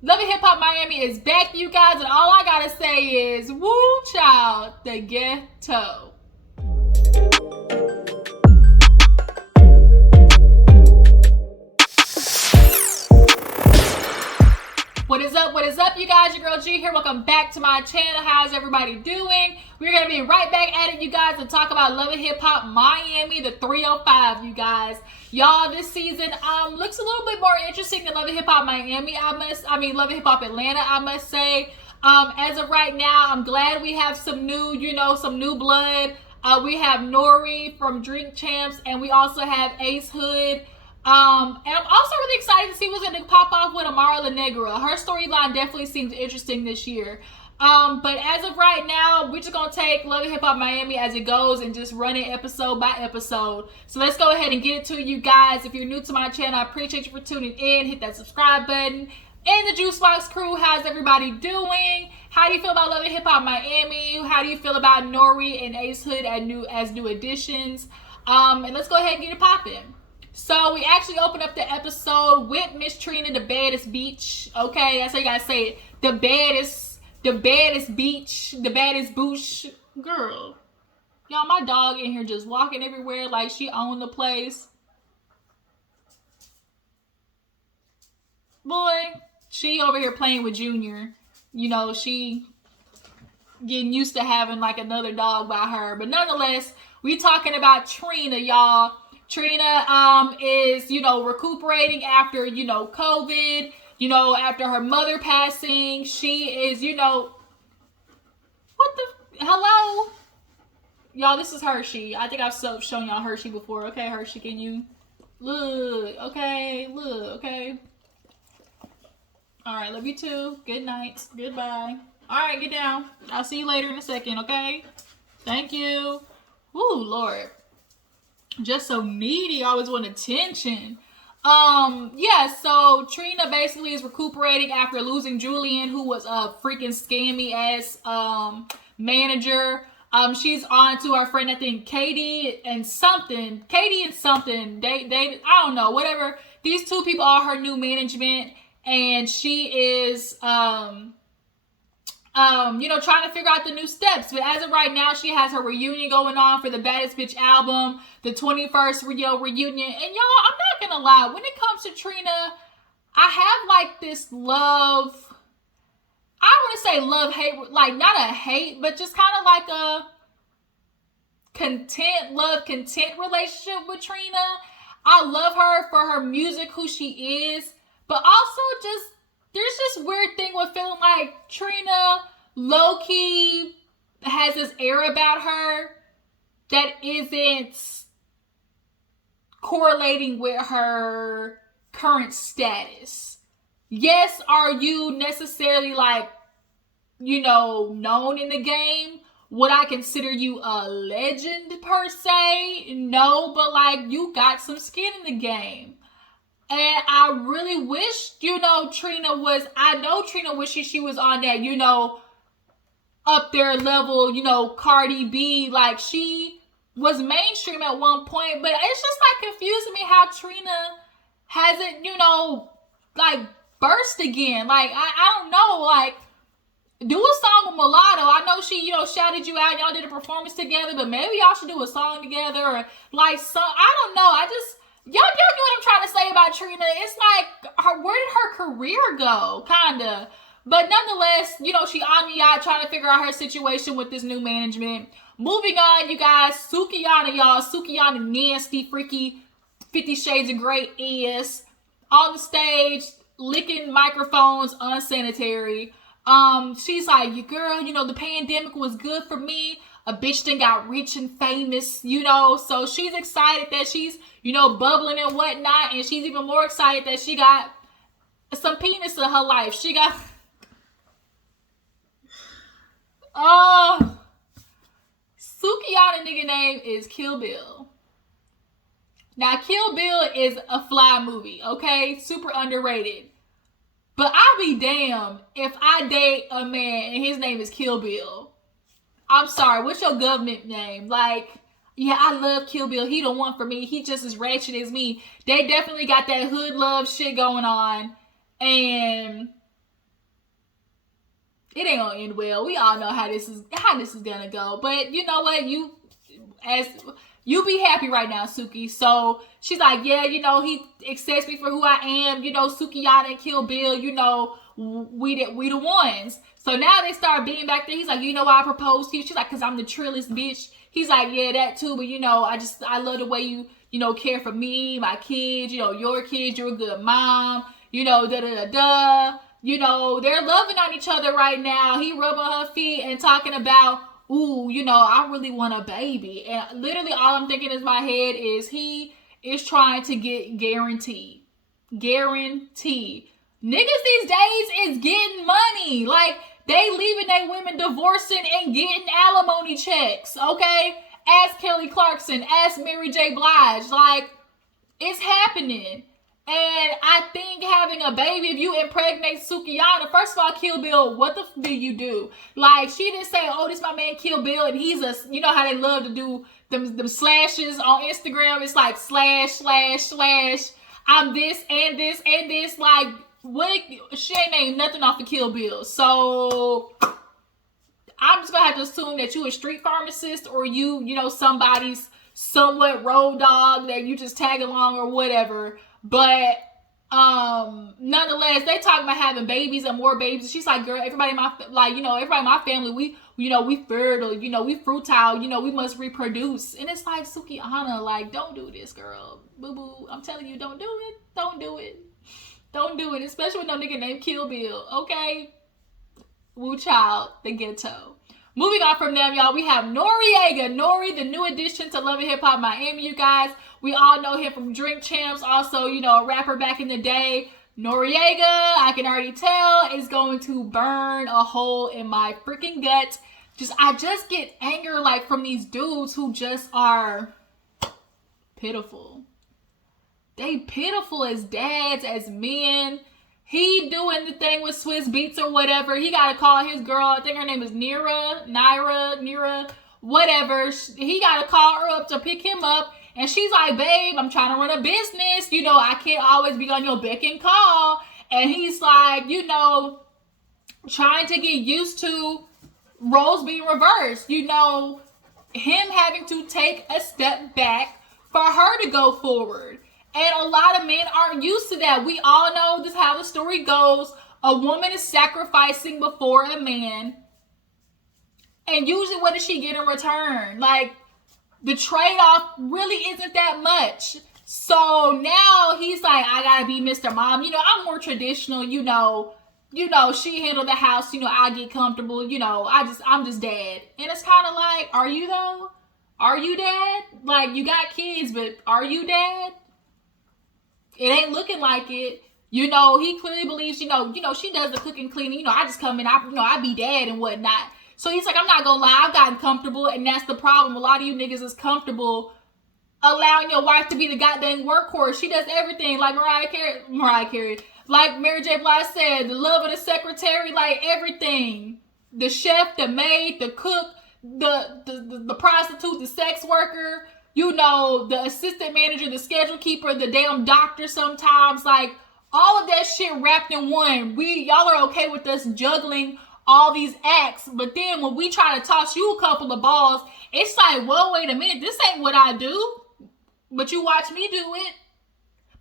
Love and Hip Hop Miami is back, you guys, and all I gotta say is, woo child, the ghetto. What is up? What is up, you guys? Your girl G here. Welcome back to my channel. How's everybody doing? We're going to be right back at it, you guys, and talk about Love and Hip Hop Miami, the 305, you guys. Y'all, this season looks a little bit more interesting than Love and Hip Hop Miami, Love and Hip Hop Atlanta, I must say. As of right now, I'm glad we have some new, some new blood. We have Nori from Drink Champs, and we also have Ace Hood. And I'm also really excited to see what's going to pop off with Amara La Negra. Her storyline definitely seems interesting this year. But as of right now, we're just going to take Love and Hip Hop Miami as it goes and just run it episode by episode. So let's go ahead and get it to you guys. If you're new to my channel, I appreciate you for tuning in. Hit that subscribe button. And the Juice Box crew, how's everybody doing? How do you feel about Love and Hip Hop Miami? How do you feel about Nori and Ace Hood as new additions? And let's go ahead and get it popping. So we actually opened up the episode with Miss Trina, the baddest beach. Okay, that's how you gotta say it. The baddest beach, the baddest boosh. Girl. Y'all, my dog in here just walking everywhere like she owned the place. Boy, she over here playing with Junior. You know, she getting used to having like another dog by her. But nonetheless, we talking about Trina, y'all. Trina is, recuperating after, COVID, after her mother passing. She is, hello? Y'all, this is Hershey. I think I've shown y'all Hershey before. Okay, Hershey, can you look? Okay, look, okay. All right, love you too. Good night. Goodbye. All right, get down. I'll see you later in a second, okay? Thank you. Ooh, Lord. Just so needy, always want attention. So Trina basically is recuperating after losing Julian, who was a freaking scammy ass manager. She's on to our friend, I think Katie and something. They I don't know, whatever. These two people are her new management, and she is trying to figure out the new steps. But as of right now, she has her reunion going on for the Baddest Bitch album, the 21st reunion. And y'all, I'm not gonna lie, when it comes to Trina, I have like this love, I want to say love-hate, like not a hate, but just kind of like a content relationship with Trina. I love her for her music, who she is, but also just there's this weird thing with feeling like Trina low-key has this air about her that isn't correlating with her current status. Yes, are you necessarily known in the game? Would I consider you a legend per se? No, but you got some skin in the game. And I really wish, Trina was, I know Trina wishes she was on that, up there level, Cardi B. Like, she was mainstream at one point, but it's just confusing me how Trina hasn't, burst again. I don't know, do a song with Mulatto. I know she, shouted you out. Y'all did a performance together, but maybe y'all should do a song together or I don't know. Y'all get what I'm trying to say about Trina. It's where did her career go? Kinda. But nonetheless, she on the yacht trying to figure out her situation with this new management. Moving on, you guys. Sukiyana, y'all. Sukiyana nasty, freaky, 50 Shades of Grey ass. On the stage, licking microphones, unsanitary. She's like, you girl, the pandemic was good for me. A bitch then got rich and famous, so she's excited that she's, bubbling and whatnot, and she's even more excited that she got some penis in her life. She got, Sukiyana nigga name is Kill Bill. Now, Kill Bill is a fly movie, okay? Super underrated. But I'll be damned if I date a man and his name is Kill Bill. I'm sorry, what's your government name? Yeah, I love Kill Bill. He the one for me. He just as ratchet as me. They definitely got that hood love shit going on. And it ain't gonna end well. We all know how this is gonna go. But you know what? You be happy right now, Suki. So she's like, yeah, you know, he accepts me for who I am. You know, Sukiyana and Kill Bill, you know, we the ones. So now they start being back there. He's like, you know why I proposed to you? She's like, because I'm the trillest bitch. He's like, yeah, that too. But, you know, I love the way you know, care for me, my kids, you know, your kids. You're a good mom. You know, da-da-da-da. You know, they're loving on each other right now. He rubbing her feet and talking about, ooh, you know, I really want a baby. And literally all I'm thinking in my head is he is trying to get guaranteed. Guaranteed. Niggas these days is getting money. Like, they leaving their women divorcing and getting alimony checks, okay? Ask Kelly Clarkson, ask Mary J. Blige. Like, it's happening. And I think having a baby, if you impregnate Sukiyana, first of all, Kill Bill, what the f do you do? Like, she didn't say, oh, this my man Kill Bill, and he's a, you know how they love to do them slashes on Instagram? It's like slash, slash, slash, I'm this and this and this. Like, what? She ain't named nothing off of Kill Bill. So I'm just gonna have to assume that you a street pharmacist, or you know, somebody's somewhat road dog that you just tag along or whatever. But nonetheless, they talking about having babies and more babies. She's like, girl, everybody in my family, we fertile, you know, we fruitile, you know, we must reproduce. And it's like, Sukiyana, like, don't do this, girl. Boo boo. I'm telling you, don't do it. Don't do it. Don't do it. Especially with no nigga named Kill Bill. Okay? Woo child, the ghetto. Moving on from them, y'all, we have Nori, the new addition to Love and Hip Hop Miami, you guys. We all know him from Drink Champs, also, you know, a rapper back in the day. Noriega, I can already tell, is going to burn a hole in my freaking gut. I just get anger, like, from these dudes who just are pitiful. They pitiful as dads, as men. He doing the thing with Swiss Beats or whatever. He got to call his girl, I think her name is Nira, whatever. He got to call her up to pick him up. And she's like, babe, I'm trying to run a business. You know, I can't always be on your beck and call. And he's like, you know, trying to get used to roles being reversed. You know, him having to take a step back for her to go forward. And a lot of men aren't used to that. We all know this is how the story goes. A woman is sacrificing before a man. And usually what does she get in return? Like, the trade-off really isn't that much. So now he's like, I gotta be Mr. Mom. You know, I'm more traditional, you know, she handled the house, you know, I get comfortable, you know, I'm just dad. And it's kind of like, are you though? Are you dad? Like, you got kids, but are you dad? It ain't looking like it. You know, he clearly believes, you know, she does the cooking, cleaning. You know, I just come in, I be dad and whatnot. So he's like, I'm not gonna lie, I've gotten comfortable, and that's the problem. A lot of you niggas is comfortable allowing your wife to be the goddamn workhorse. She does everything, like Mariah Carey. Like Mary J. Blige said, the love of the secretary, like everything. The chef, the maid, the cook, the prostitute, the sex worker, you know, the assistant manager, the schedule keeper, the damn doctor sometimes. Like, all of that shit wrapped in one. Y'all are okay with us juggling all these acts, but then when we try to toss you a couple of balls, it's like, well, wait a minute, this ain't what I do, but you watch me do it.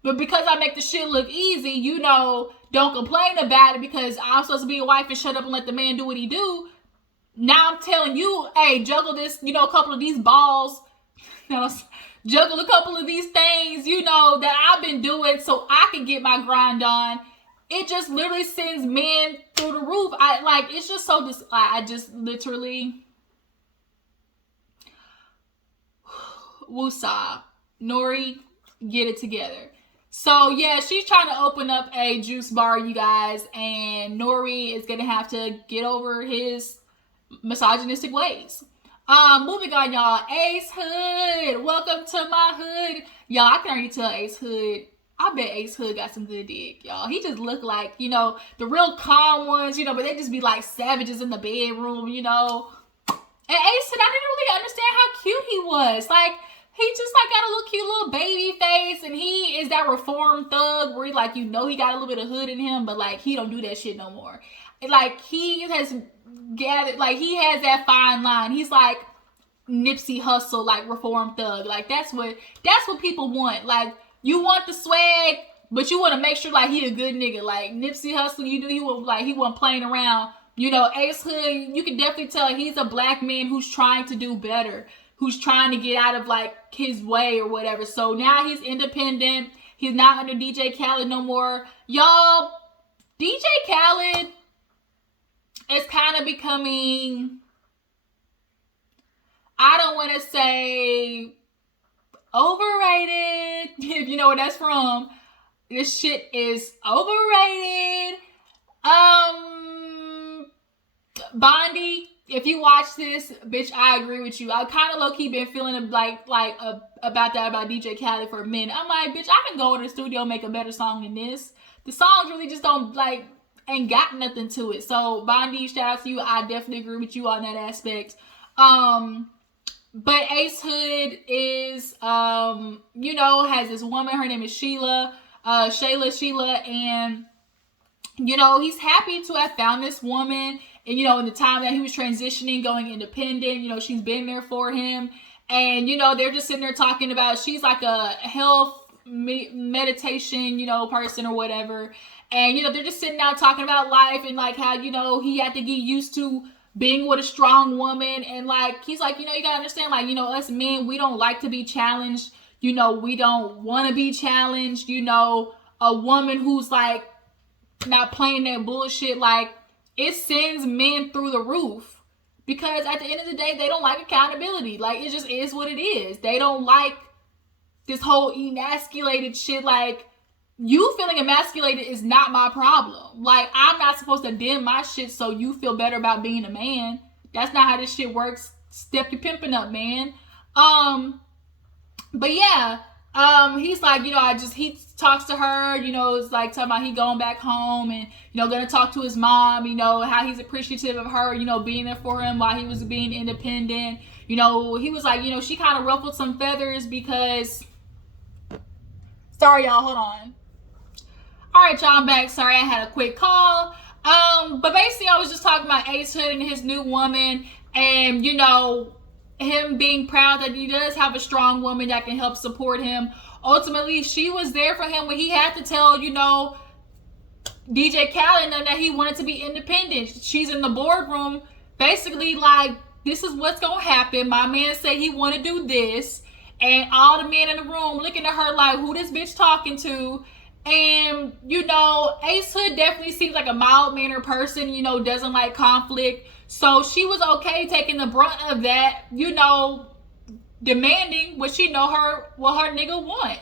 But because I make the shit look easy, you know, don't complain about it because I'm supposed to be a wife and shut up and let the man do what he do. Now I'm telling you, hey, juggle this, you know, a couple of these balls, juggle a couple of these things, you know, that I've been doing so I can get my grind on. It just literally sends men through the roof. It's just so, I just literally, woosah. Nori, get it together. So, yeah, she's trying to open up a juice bar, you guys, and Nori is going to have to get over his misogynistic ways. Moving on, y'all. Ace Hood. Welcome to my hood. Y'all, I can already tell Ace Hood. I bet Ace Hood got some good dick, y'all. He just looked like, you know, the real calm ones, you know, but they just be like savages in the bedroom, you know. And Ace Hood, I didn't really understand how cute he was. Like, he just like got a little cute little baby face, and he is that reformed thug where he like, you know, he got a little bit of hood in him, but like he don't do that shit no more. And like he has gathered, like he has that fine line. He's like Nipsey Hussle, like reformed thug. Like that's what people want. Like you want the swag, but you want to make sure like he a good nigga. Like Nipsey Hussle, you knew he wasn't playing around. You know, Ace Hood, you can definitely tell he's a black man who's trying to do better, who's trying to get out of like his way or whatever. So now he's independent. He's not under DJ Khaled no more. Y'all, DJ Khaled is kind of becoming, I don't want to say overrated, if you know where that's from. This shit is overrated. Bondi, if you watch this, bitch, I agree with you. I kind of low-key been feeling about that about DJ Khaled for a minute. I'm like, bitch, I can go in the studio and make a better song than this. The songs really just don't, like, ain't got nothing to it. So, Bondi, shout out to you. I definitely agree with you on that aspect. But Ace Hood is, you know, has this woman. Her name is Sheila, and, you know, he's happy to have found this woman. And, you know, in the time that he was transitioning, going independent, you know, she's been there for him. And, you know, they're just sitting there talking about, she's like a health meditation, you know, person or whatever. And, you know, they're just sitting down talking about life and like how, you know, he had to get used to being with a strong woman. And like, he's like, you know, you gotta understand, like, you know, us men, we don't like to be challenged. You know, we don't want to be challenged. You know, a woman who's like not playing that bullshit, like, it sends men through the roof, because at the end of the day, they don't like accountability. Like, it just is what it is. They don't like this whole emasculated shit. Like, you feeling emasculated is not my problem. Like, I'm not supposed to dim my shit so you feel better about being a man. That's not how this shit works. Step your pimping up, man. But yeah, he's like, you know, he talks to her, you know, it's like talking about he going back home and, you know, gonna talk to his mom, you know, how he's appreciative of her, you know, being there for him while he was being independent. You know, he was like, you know, she kind of ruffled some feathers because, sorry y'all, hold on. All right, y'all, I'm back. Sorry, I had a quick call. But basically I was just talking about Ace Hood and his new woman, and, you know, him being proud that he does have a strong woman that can help support him. Ultimately, she was there for him when he had to tell, you know, DJ Khaled that he wanted to be independent. She's in the boardroom, basically like, this is what's gonna happen. My man said he want to do this, and all the men in the room looking at her like, who this bitch talking to? And, you know, Ace Hood definitely seems like a mild-mannered person, you know, doesn't like conflict. So she was okay taking the brunt of that, you know, demanding what her nigga want.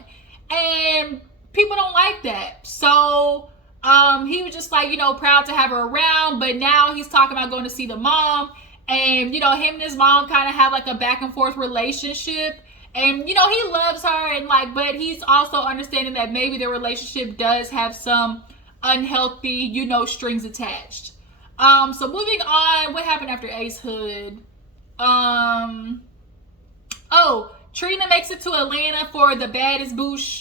And people don't like that. So he was just like, you know, proud to have her around. But now he's talking about going to see the mom. And, you know, him and his mom kind of have like a back and forth relationship. And, you know, he loves her, and like, but he's also understanding that maybe their relationship does have some unhealthy, you know, strings attached. So moving on, what happened after Ace Hood? Trina makes it to Atlanta for the Baddest Boosh,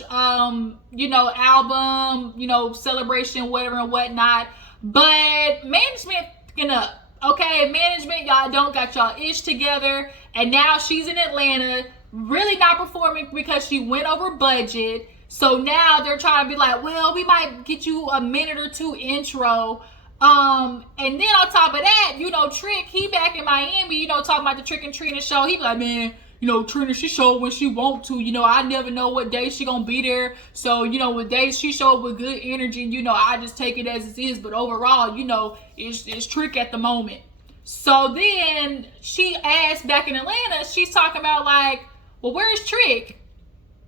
you know, album, you know, celebration, whatever and whatnot. But management picking up. Okay, management, y'all don't got y'all ish together, and now she's in Atlanta, really not performing because she went over budget. So now they're trying to be like, well, we might get you a minute or two intro. And then on top of that, you know, Trick, he back in Miami, you know, talking about the Trick and Trina show. He be like, man, you know, Trina, she show up when she want to. You know, I never know what day she gonna be there. So, you know, with days she show up with good energy, you know, I just take it as it is. But overall, you know, it's Trick at the moment. So then she asked back in Atlanta, she's talking about like, well, where's Trick?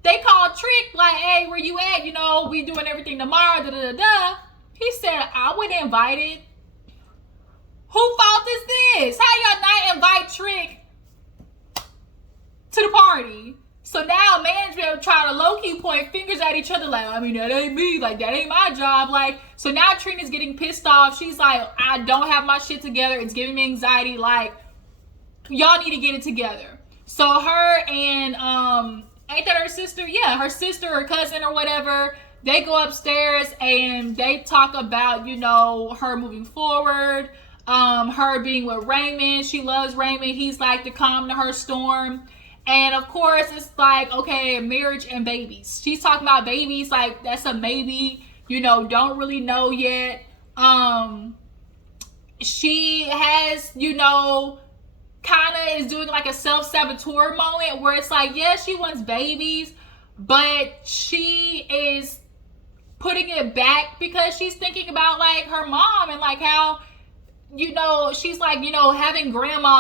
They called Trick like, hey, where you at? You know, we doing everything tomorrow, da-da-da-da. He said, I wasn't invited. Who fault is this? How y'all not invite Trick to the party? So now management trying to low-key point fingers at each other like, I mean, that ain't me. Like, that ain't my job. Like, so now Trina's getting pissed off. She's like, I don't have my shit together. It's giving me anxiety. Like, y'all need to get it together. So her and ain't that her sister? Yeah, her sister or cousin or whatever. They go upstairs and they talk about, you know, her moving forward, her being with Raymond. She loves Raymond. He's like the calm to her storm. And of course, it's like, okay, marriage and babies. She's talking about babies, like that's a maybe, you know, don't really know yet. She has, you know, kind of is doing like a self-saboteur moment where it's like, yeah, she wants babies, but she is putting it back because she's thinking about like her mom and like how, you know, she's like, you know, having grandparents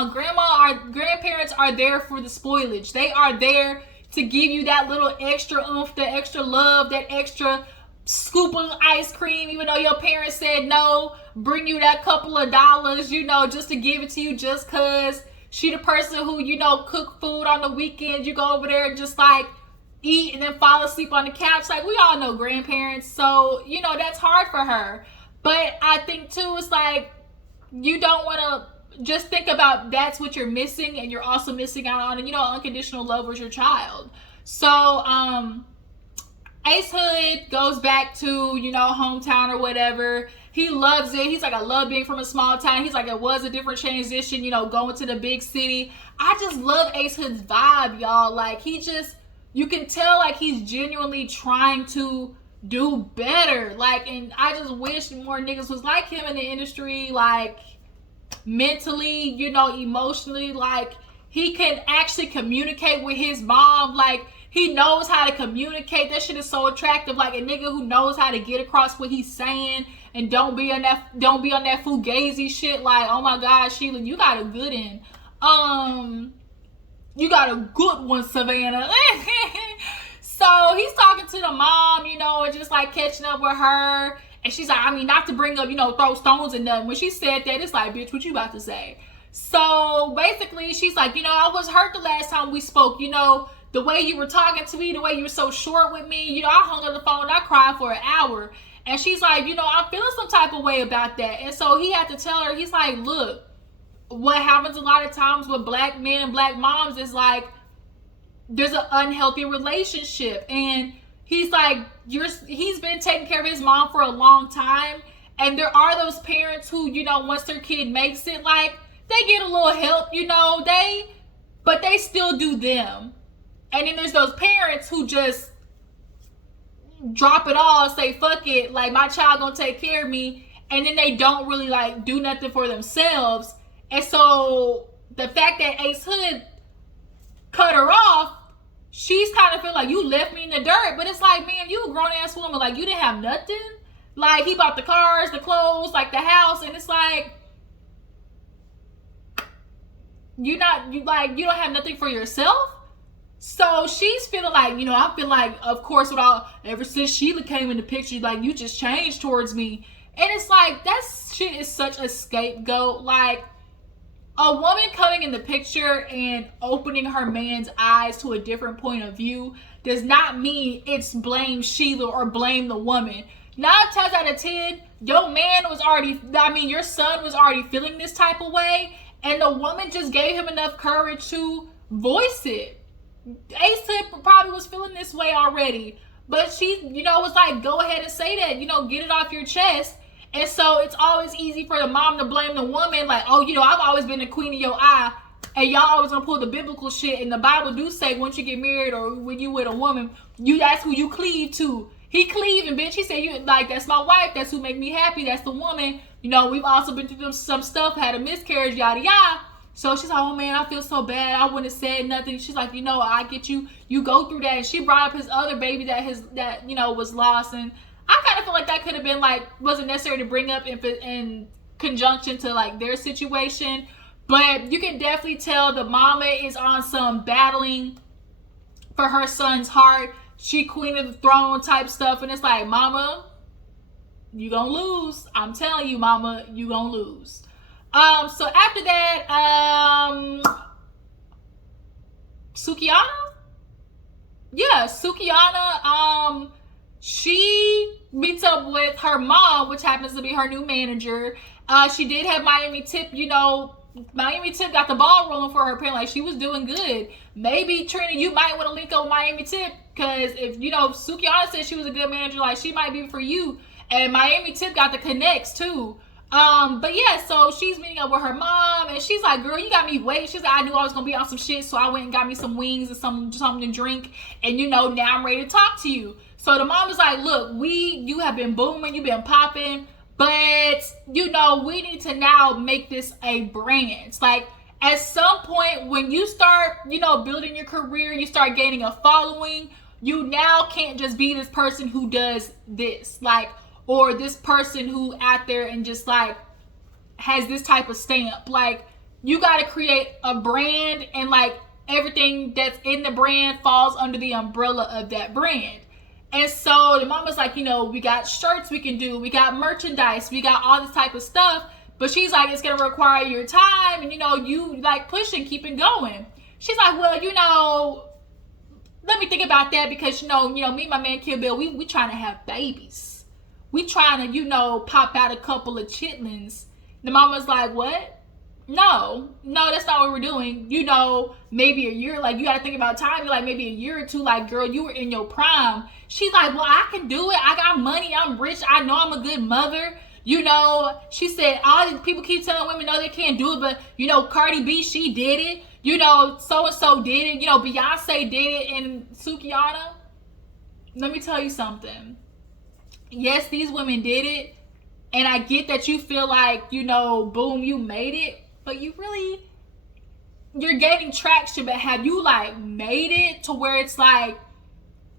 are there for the spoilage. They are there to give you that little extra oomph, that extra love, that extra scoop of ice cream, even though your parents said no, bring you that couple of dollars, you know, just to give it to you just cause. She the person who, you know, cook food on the weekend. You go over there and just like eat and then fall asleep on the couch. Like, we all know grandparents. So, you know, that's hard for her. But I think too, it's like, you don't want to just think about that's what you're missing, and you're also missing out on, you know, unconditional love with your child. So, Ace Hood goes back to, you know, hometown or whatever. He loves it. He's like, I love being from a small town. He's like, it was a different transition, you know, going to the big city. I just love Ace Hood's vibe, y'all. Like, he just, you can tell, like, he's genuinely trying to do better. Like, and I just wish more niggas was like him in the industry, like, mentally, you know, emotionally. Like, he can actually communicate with his mom. Like, he knows how to communicate. That shit is so attractive. Like, a nigga who knows how to get across what he's saying and don't be on that fugazi shit. Like, oh my God, Sheila, you got a good one. You got a good one, Savannah. So he's talking to the mom, you know, and just like catching up with her. And she's like, I mean, not to bring up, you know, throw stones and nothing. When she said that, it's like, bitch, what you about to say? So basically, she's like, you know, I was hurt the last time we spoke. You know, the way you were talking to me, the way you were so short with me, you know, I hung up the phone and I cried for an hour. And she's like, you know, I'm feeling some type of way about that. And so he had to tell her, he's like, look, what happens a lot of times with black men and black moms is like, there's an unhealthy relationship. And he's like, he's been taking care of his mom for a long time. And there are those parents who, you know, once their kid makes it, like, they get a little help, you know, but they still do them. And then there's those parents who just drop it all, say, fuck it, like, my child gonna take care of me, and then they don't really, like, do nothing for themselves. And so, the fact that Ace Hood cut her off, she's kind of feel like, you left me in the dirt. But it's like, man, you a grown-ass woman, like, you didn't have nothing? Like, he bought the cars, the clothes, like, the house, and it's like, you don't have nothing for yourself? So she's feeling like, you know, I feel like, of course, ever since Sheila came in the picture, like, you just changed towards me. And it's like, that shit is such a scapegoat. Like, a woman coming in the picture and opening her man's eyes to a different point of view does not mean it's blame Sheila or blame the woman. 9 times out of 10, your son was already feeling this type of way, and the woman just gave him enough courage to voice it. Ace Hood probably was feeling this way already, but she, you know, was like, go ahead and say that, you know, get it off your chest. And so it's always easy for the mom to blame the woman, like, oh, you know, I've always been the queen of your eye, and y'all always gonna pull the biblical shit. And the Bible do say, once you get married or when you with a woman, that's who you cleave to. He cleaving, bitch. He said, you like, that's my wife, that's who make me happy, that's the woman. You know, we've also been through some stuff, had a miscarriage, yada yada. So she's like, oh man, I feel so bad, I wouldn't have said nothing. She's like, you know, I get you, you go through that. And she brought up his other baby that you know, was lost. And I kind of feel like that could have been like, wasn't necessary to bring up in conjunction to like their situation. But you can definitely tell the mama is on some battling for her son's heart. She queen of the throne type stuff. And it's like, mama, you gonna lose. I'm telling you, mama, you gonna lose. So after that, Sukiana? Yeah, Sukiana, she meets up with her mom, which happens to be her new manager. She did have Miami Tip, you know, Miami Tip got the ball rolling for her. Apparently, like, she was doing good. Maybe Trina, you might want to link up with Miami Tip, because if Suki said she was a good manager, like, she might be for you. And Miami Tip got the connects too. But yeah, so she's meeting up with her mom, and she's like, girl, you got me waiting. She's like, I knew I was gonna be on some shit, so I went and got me some wings and something to drink, and now I'm ready to talk to you. So the mom was like, look, you have been booming, you've been popping, but we need to now make this a brand. It's like, at some point when you start building your career, you start gaining a following, you now can't just be this person who does this, like, or this person who out there and just like has this type of stamp. Like, you got to create a brand, and like everything that's in the brand falls under the umbrella of that brand. And so the mom was like, we got shirts we can do, we got merchandise, we got all this type of stuff, but she's like, it's gonna require your time, and you like pushing, keeping going. She's like, well, let me think about that, because me and my man Kill Bill, we trying to have babies. We trying to, pop out a couple of chitlins. The mama's like, what? No, that's not what we're doing. Maybe a year, like, you got to think about time. You're like, maybe a year or two, like, girl, you were in your prime. She's like, well, I can do it. I got money. I'm rich. I know I'm a good mother. She said, all these people keep telling women, no, they can't do it. But, Cardi B, she did it. So-and-so did it. Beyonce did it. And Suki, let me tell you something. Yes, these women did it. And I get that you feel like, boom, you made it. But you're gaining traction. But have you, like, made it to where it's like,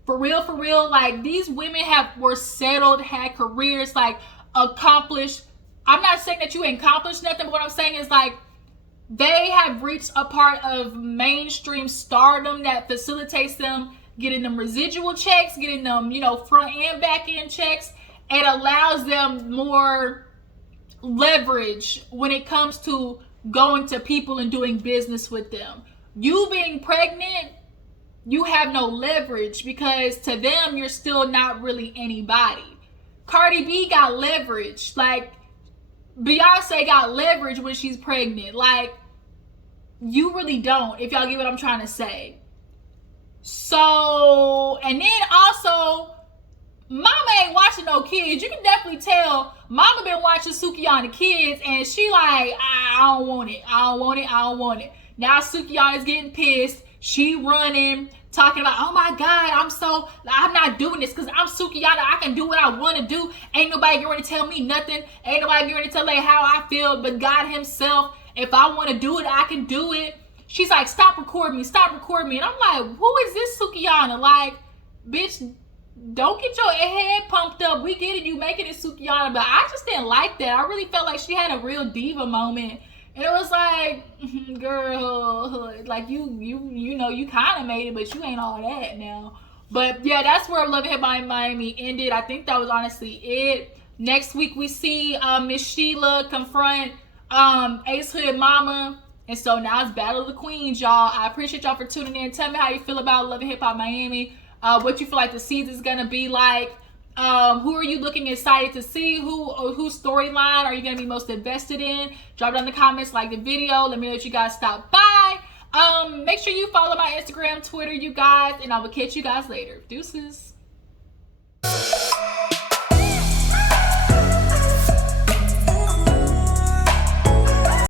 for real, like, these women were settled, had careers, like, accomplished. I'm not saying that you ain't accomplished nothing, but what I'm saying is, like, they have reached a part of mainstream stardom that facilitates them getting them residual checks, getting them, front and back end checks. It allows them more leverage when it comes to going to people and doing business with them. You being pregnant, you have no leverage, because to them, you're still not really anybody. Cardi B got leverage. Like, Beyonce got leverage when she's pregnant. Like, you really don't, if y'all get what I'm trying to say. So, and then also, mama ain't watching no kids. You can definitely tell mama been watching Suki on the kids, and she like, I don't want it. Now Suki is getting pissed. She running, talking about, oh my God, I'm not doing this because I'm Suki. I can do what I want to do. Ain't nobody going to tell me nothing. Ain't nobody going to tell me how I feel but God himself. If I want to do it, I can do it. She's like, stop recording me. And I'm like, who is this Sukiana? Like, bitch, don't get your head pumped up. We get it, you making it Sukiana, but I just didn't like that. I really felt like she had a real diva moment. And it was like, girl, like, you kind of made it, but you ain't all that now. But yeah, that's where Love and Hip Hop Miami ended. I think that was honestly it. Next week we see Miss Sheila confront Ace Hood Mama. And so now it's Battle of the Queens, y'all. I appreciate y'all for tuning in. Tell me how you feel about Love and Hip Hop Miami. What you feel like the season is gonna be like. Who are you looking excited to see? Whose storyline are you gonna be most invested in? Drop it in the comments, like the video. Let me know that you guys stopped by. Make sure you follow my Instagram, Twitter, you guys, and I will catch you guys later. Deuces.